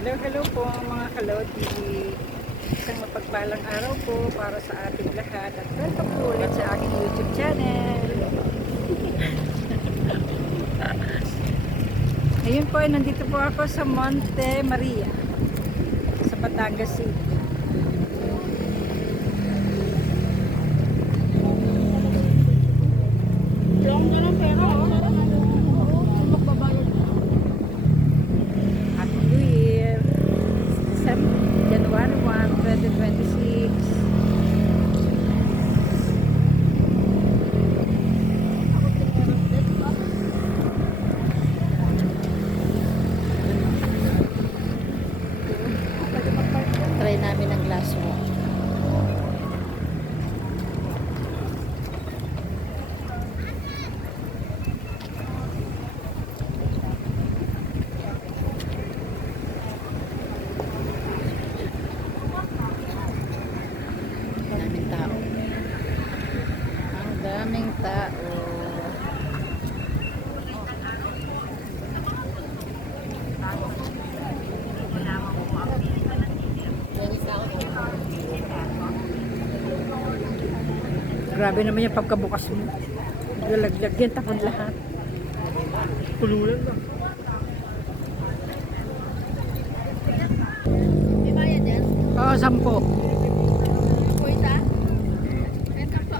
Hello, hello po mga kalodi. Isang mapagpalang araw po para sa ating lahat at welcome po ulit sa aking YouTube channel. Ngayon po ay nandito po ako sa Monte Maria sa Batangas City. Happy New Year! January 1, 2026. Try namin ang glass mo. Daming tao. Ang daming tao. Grabe naman yung pagkabukas mo. Lalaglag yan, tapon lahat. Pululan lang. May bayad yan? Oo, 10. Kuwita? Ito po.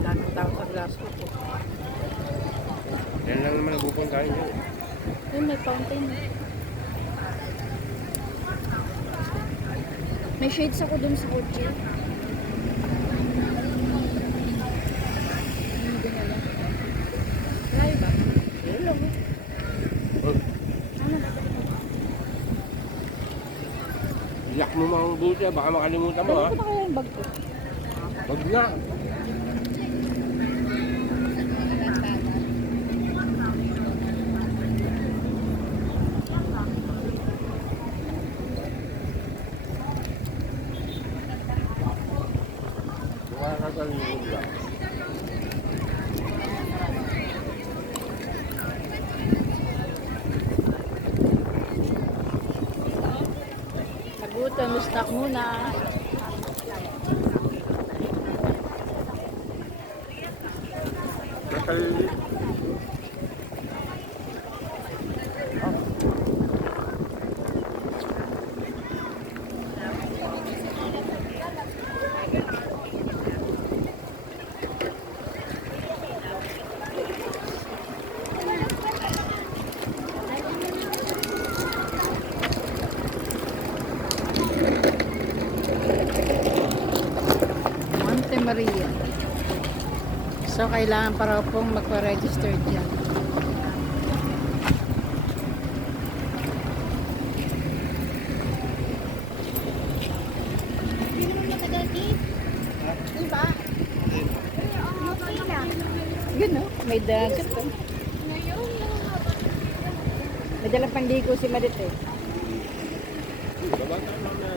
Daming tao sa glass ko po. Yan lang naman napupuntahan yun. Yun, may fountain. May shades ako dun sa kotse. Hindi na lang. Layo ba? Yun lang. Oh, Ano? iyak mo mga buti, baka makalimutan mo ha. Ano pa kaya yung bag ko? Wag na. Nakakalimutan lang. Nagutom, stock muna. Nakalimutan. Monte Maria. So, kailangan para pong magpa-register dyan. Hindi naman matagal din. Diba? Okay lang. Yun no, may dagat. Ngayon lang. May dalang panligo si Marit eh. Babata lang na.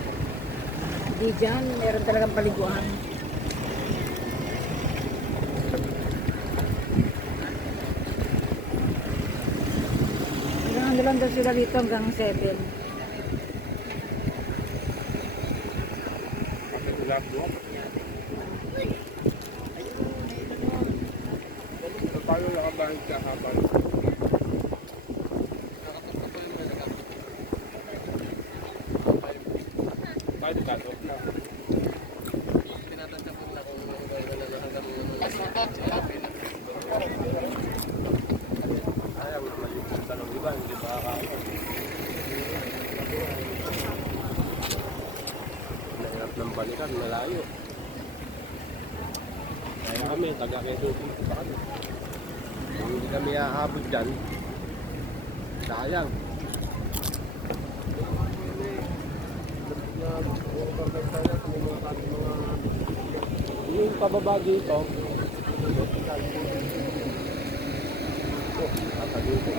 Di dyan, meron talagang paliguan. Hanggang ano lang daw sila dito hanggang 7. Pakitulap mo. Paano nakabahid ka habang? Tayo nagkasok na. Ayaw naman yung tanong iba, hindi ba kakakain? Nahirap ng balikan, malayo. Kaya kami, taga-Quezon City pa kami. Kung hindi kami aabot dyan, sayang. Yung pababa dito, dito.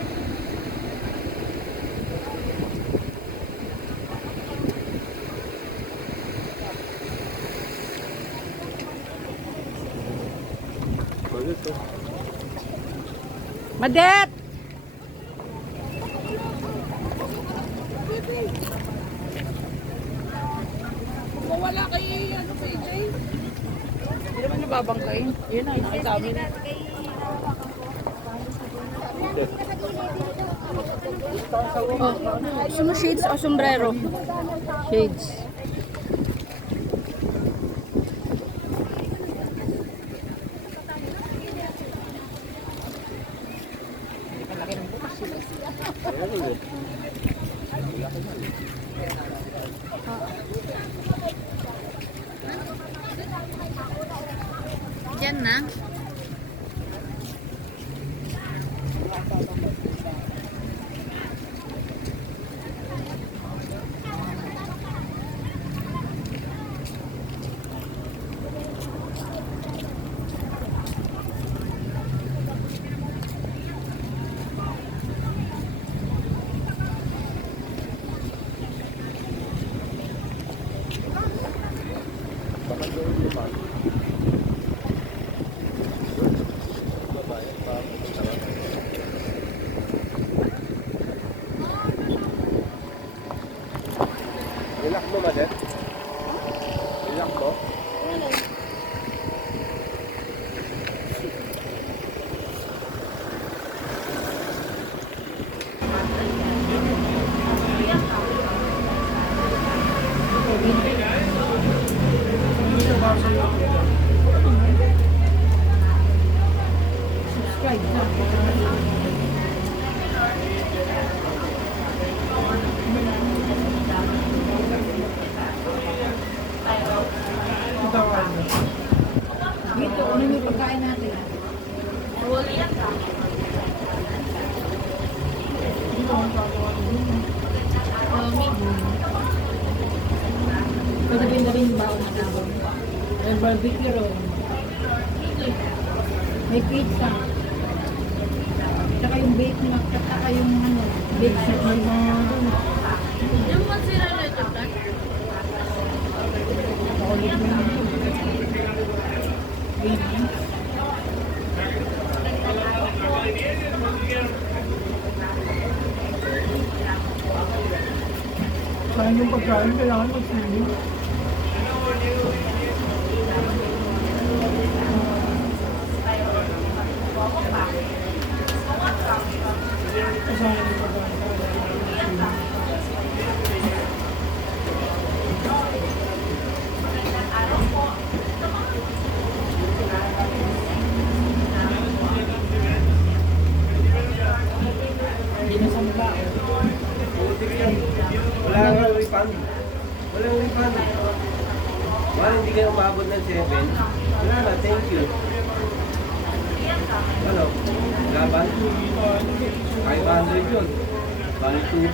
Ulit to. Madet! Mawala kay ano kay Jay. Hindi naman nababangkain. Yun ang nakitabi na. Gusto mo shades o sombrero? Shades. Ayan o. Diyan na. Baka doon naman. Babae, parang tawa. Relax mo, Madet. Relax mo. Subscribe na. Dito, ano yung pagkain natin? Pagdating na rin yung baon na namin. May barbecue ron. May pizza. Tsaka yung bake na, tsaka yung ano, bake set ng mga Yung masira na ito, Dad. paulit mo yun. Ayun. Saan yung pagkain, kailangan magsili. Kasama yung pagkain. Hindi na samba. Wala nga refund. Walang refund. Wala, hindi kayo umabot ng 7. Wala na, thank you. Ano? Laban? 500 yun. Bali 2.5.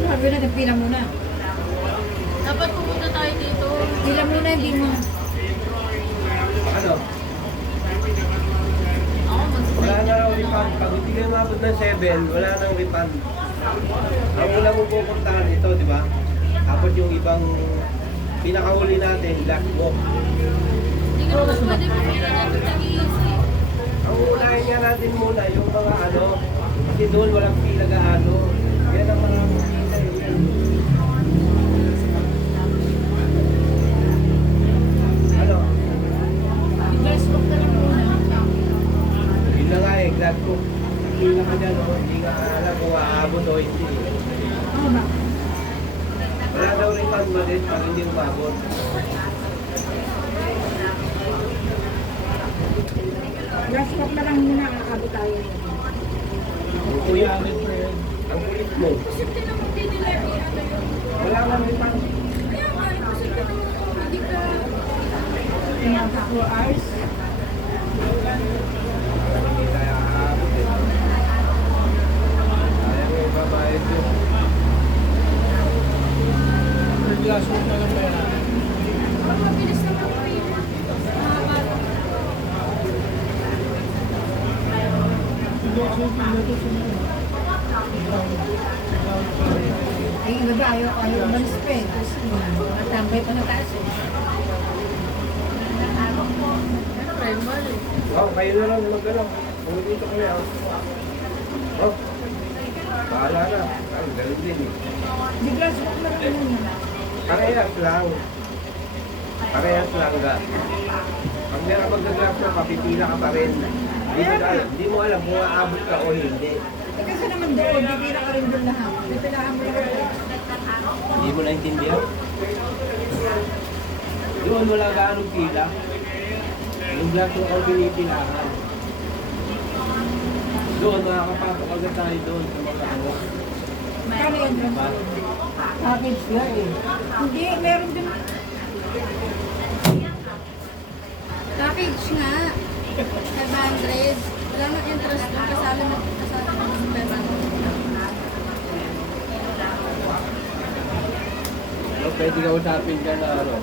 Sabi na, pila muna. Dapat pumunta tayo dito. Pila muna, hindi mo. Ano? Ako Wala magsasay. na raw refund. Pag hindi kayo umabot ng 7, wala nang refund. Ang una mo pupuntahan ito, di ba? Tapos yung ibang pinakahuli natin, last book. Hindi ka naman pwede pumunta natin nag-iisi. Ang unahin nga natin muna yung mga ano, kasi doon walang pila gaano. Yan ang maraming pila yun. Ano? Glass book na lang muna. Yun na nga eh, glad ko. Pila ka dyan, oh. Hindi nga alam kung aabot o hindi. Ano ba? Wala daw refund mo din pag hindi umabot. Glass book na lang muna, kakabot tayo. Ang kulit, ang kulit mo. Posible naman din nila i-ano yun. Wala nga refund. Kaya nga, posible naman kung hindi ka... Kaya 4 hours. Hindi tayo aabot eh. Sayang yung babayad yun. Glass book na lang ba yan? Ang mabilis naman ang payment. Mahaba lang. Glass book na ito sa mga. Ay, iba ba? Ayaw umalis pa eh. Tapos, matambay pa na taas eh. kayo na lang mag-ano. Kung dito kayo. Oh, bahala na. Ay, ganun din eh. Di glass walk na rin yun. Parehas lang. Parehas lang ga. Pag meron mag-glass na, papipila ka pa rin. Hindi mo alam kung aabot ka o hindi. Eh, kasi naman doon, bibira ka rin doon lahat. Pipilahan mo lang. Hindi mo naintindihan? Doon wala gaano pila. Yung glass walk ang pinipilahan. Doon, makakapasok agad tayo doon sa mga ano. Kano yan doon? Diba? Package na eh. Hindi, meron din. Package nga. 500. Wala nang interest doon. Kasali na ng 500. No, pwede ka usapin ka na ano.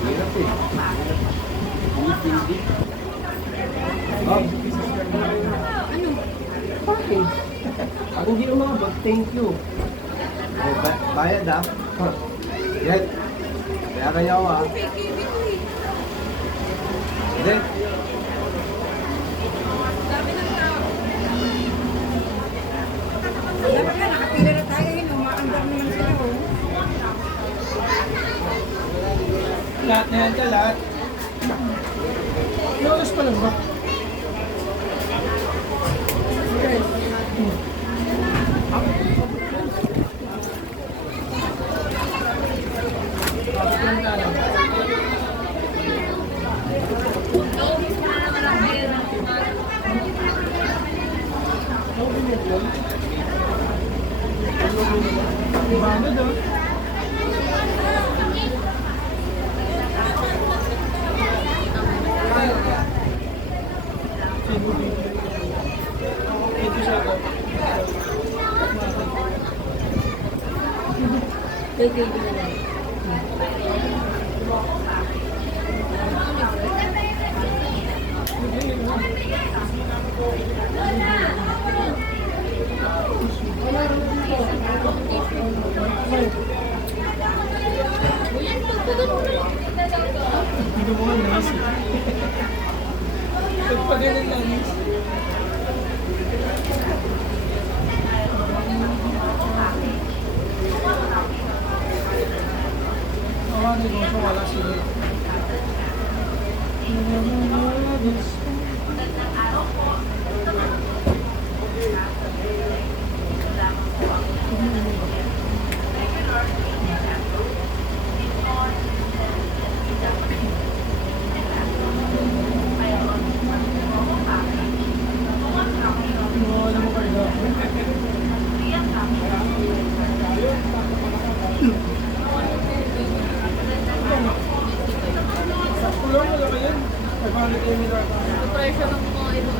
Hirap eh. Hindi. Oh, Ano? package. Pag hindi umabot, thank you. Oh, bayad ah. Yan. Bayaran niya ako ah. Hindi. Sabi ng tao. Dapat nga, nakapila na tayo yun. Umaandar naman sila. Oh. Lahat na yan ka, lahat. Ilang oras pa lang ba? Bagod ah. Ito siya ako. Hindi mo nga naisip. Pagpagalan lang is. Tawagin mo siya, wala sila. Wala mo kayo. Kulang wala ka yan. 500 ml. Presyo ng mga ito.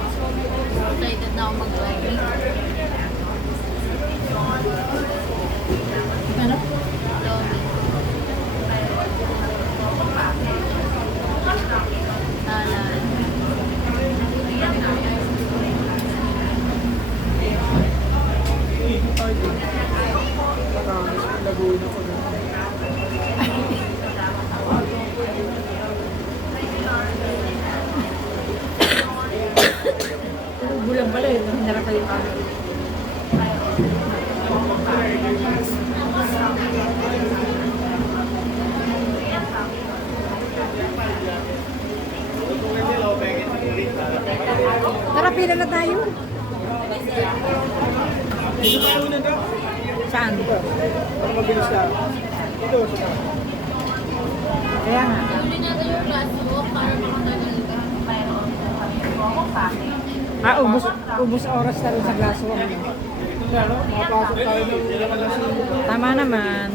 Excited na ako mag-jogging. Ano? Jogging. Talan. Laguna ko na. Bulang pala yun. Hinarap kayo pa. Tara, pila na tayo. Dito tayo na ka. Saan? Para mabilis na. Ito. Kaya nga. Huli natin yung glasswalk para makatagal ka. Ubus oras na rin sa glass walk. Ito na, no? Makapasok tayo ng alas 5. Tama naman.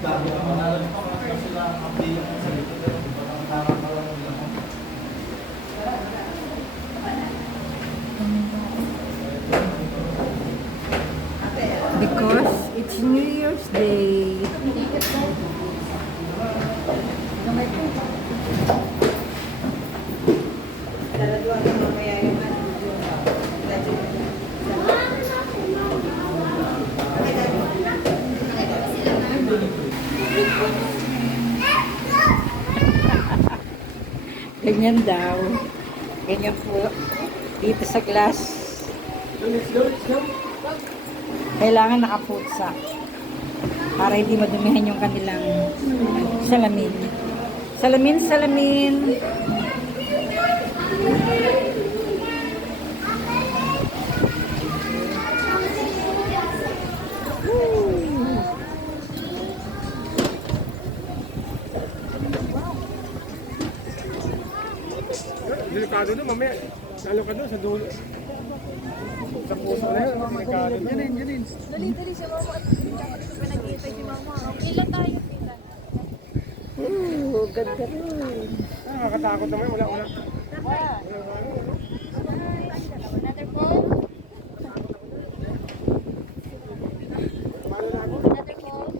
bago ka manalan pa kasi sila ang bilang sa likod. Because it's New Year's Day. Ganyan daw. Ganyan po. Dito sa glass. Kailangan nakaputsa. Para hindi madumihan yung kanilang salamin. Salamin, salamin. Delikado doon, mamaya. Lalo ka doon sa dulo. Sa puso na yun, delikado doon. Yan. Dali si mama at pinag-iitay si mama. Ilan tayo, Tita? Ganda rin. Nakakatakot naman, wala. Another phone? Another phone?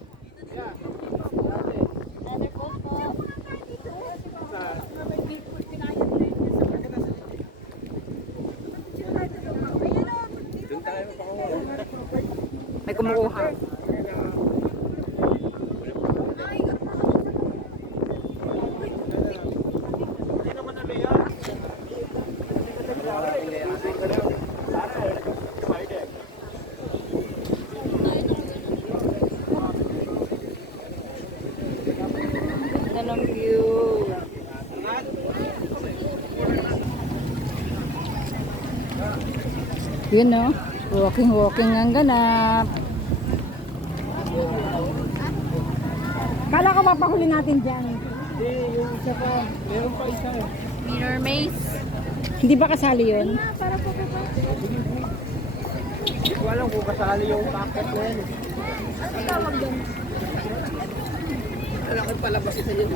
Another phone po. May kumukuha. Ganda ng view. Yun no, walking ang ganap. Kala ko mapahuli natin dyan. Hindi, yung isa pa. Meron pa isa. Mirror maze. Hindi ba kasali yun? Para po po. Hindi ko alam kung kasali yung packet na yan. Ano tawag doon? Alam ko palabas isa yun.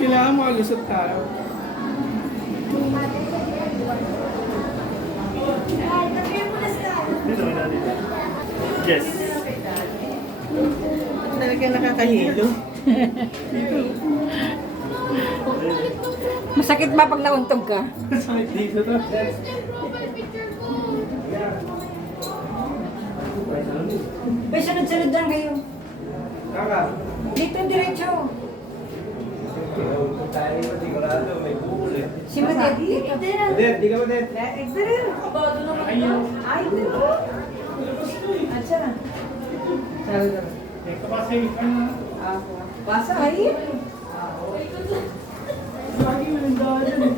Kailangan mo alusot tayo. Yes. Talaga nakakahilo. Masakit ba pag nauntog ka? Sakit dito to. May sunod-sunod lang kayo. Kaka. Dito diretso. Tayo sigurado may buhol eh. Si Madet dito. Madet, di ka Madet. Ay, dito. Acha. Sabi ko. Ito kasi, ano? Basa ay. Lagi mo yung daan eh.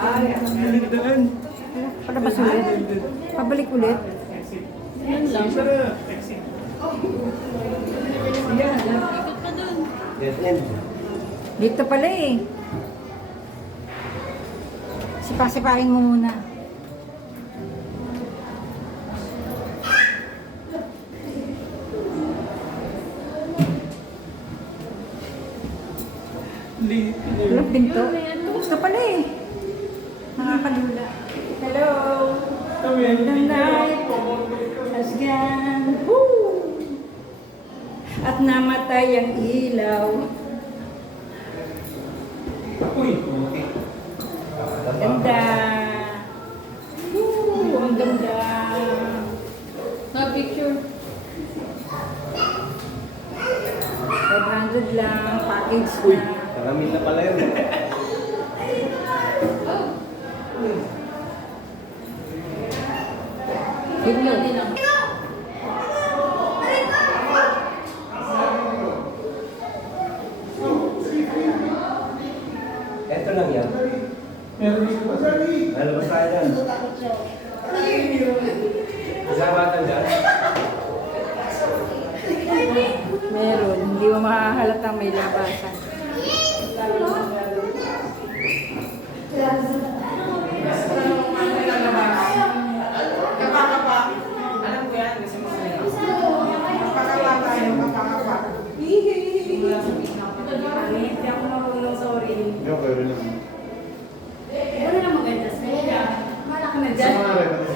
Ay, Daan. palabas ulit. Pabalik ulit. Yan lang. Exit. Dead end. Dito pala eh. Sipa-sipain mo muna. Walang pinto. Ito pala eh. Nakakalula. Hello. The night has gone. Woo! At namatay ang ilaw. Uy, okay. Ganda. Woo! Ang ganda. Na-picture. 500 lang. Package Uy, na. salamin na pala yun. Hello. Eto lang yan. Lalabas tayo dyan. Kasabatan dyan. Meron. Hindi mo makahalatang may labasan. Hindi ako marunong, sorry. Yung pero lang. Ano na maganda sa'yo? Malaki na dyan.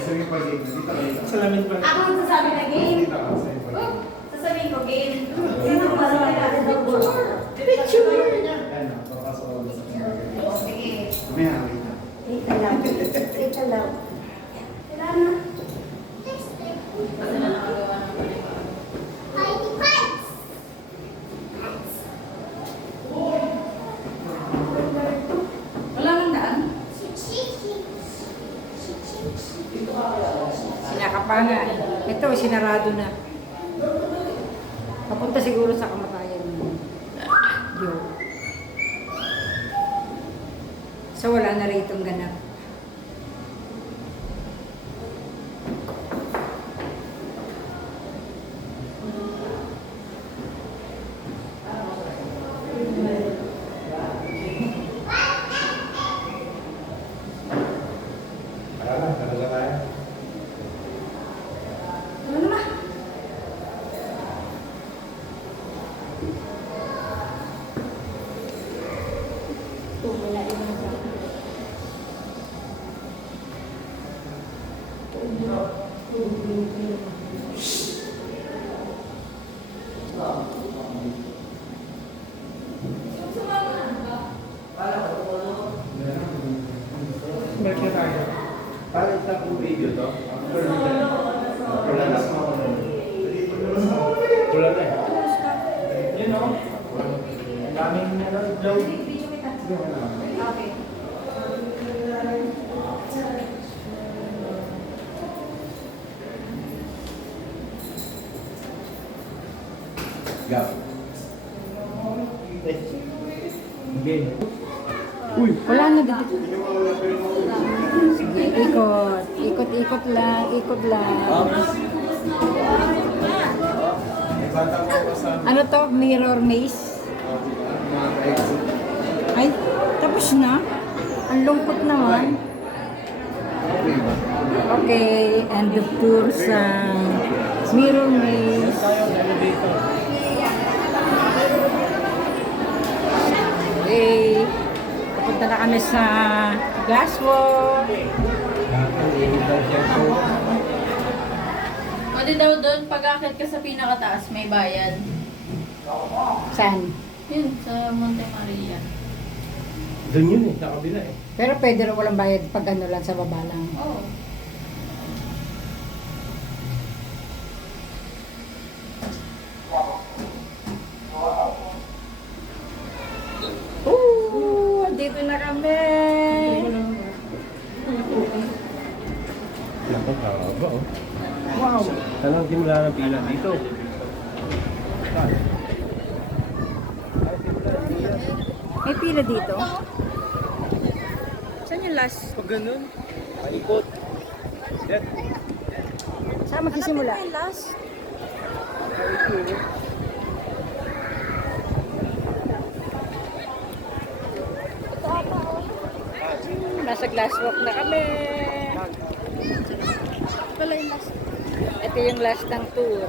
Sige pag-game. Dito ka. Salamin pa. Ako magsasabi na game. Dito ka. Sige pag-game. Sasabihin ko game. Sino ba sa kaya? Picture! Ayan na. Papasok ako sa mga. Sige. May hangin na. Wait lang. Wait lang. Wala na. Wala nang daan? Sinakapangan. Ito, sinarado na. Papunta siguro sa kamatayan mo. Yo. So, wala na rito ganap. Wala na. Talaga tayo. Ano naman? Wala iba na dyan. Balik na tayo. Paano ito kung video to? Wala na. Wala na eh. Yun o. Ang daming blow. Okay. Gap. Game. Uy! Wala na dito. Sige, ikot. Ikot-ikot lang. Ikot lang. May bata ko pa sa Ano to? Mirror maze? mga exit. Ay, tapos na. Ang lungkot naman. Okay ba? Okay, and the tour sa Mirror Maze. Tayo sa elevator. Okay, papunta na kami sa glass wall. Pwede daw doon, pag-akit ka sa pinakataas, may bayad. Saan? Yun, sa Monte Maria. Doon yun eh, sa kabila eh. Pero pwede rin walang bayad pag ano lang sa baba lang. Oo. Dito na kami. Naku, haba oh. Wow! Talang simula ng pila dito. May pila dito. Saan yung last? Pag ganun, paikot. That. Saan magsisimula? last? Nasa glass walk na kami. Pala yung last. Ito yung last ng tour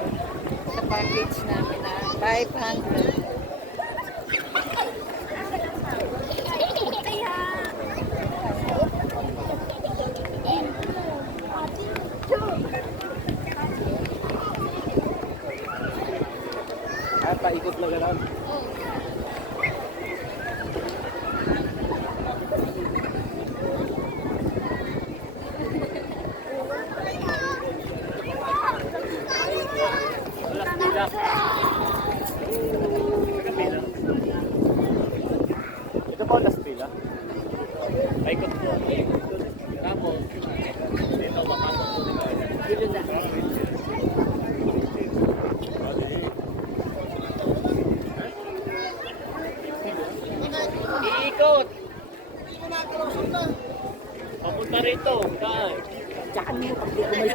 sa package namin na 500. Ah, paikot na gano'n. Ito po last pila. Paikot po. Tapos, dito papasok po nila. Iikot! Papunta rito. Saan? Tsaka mo, pag di ko may...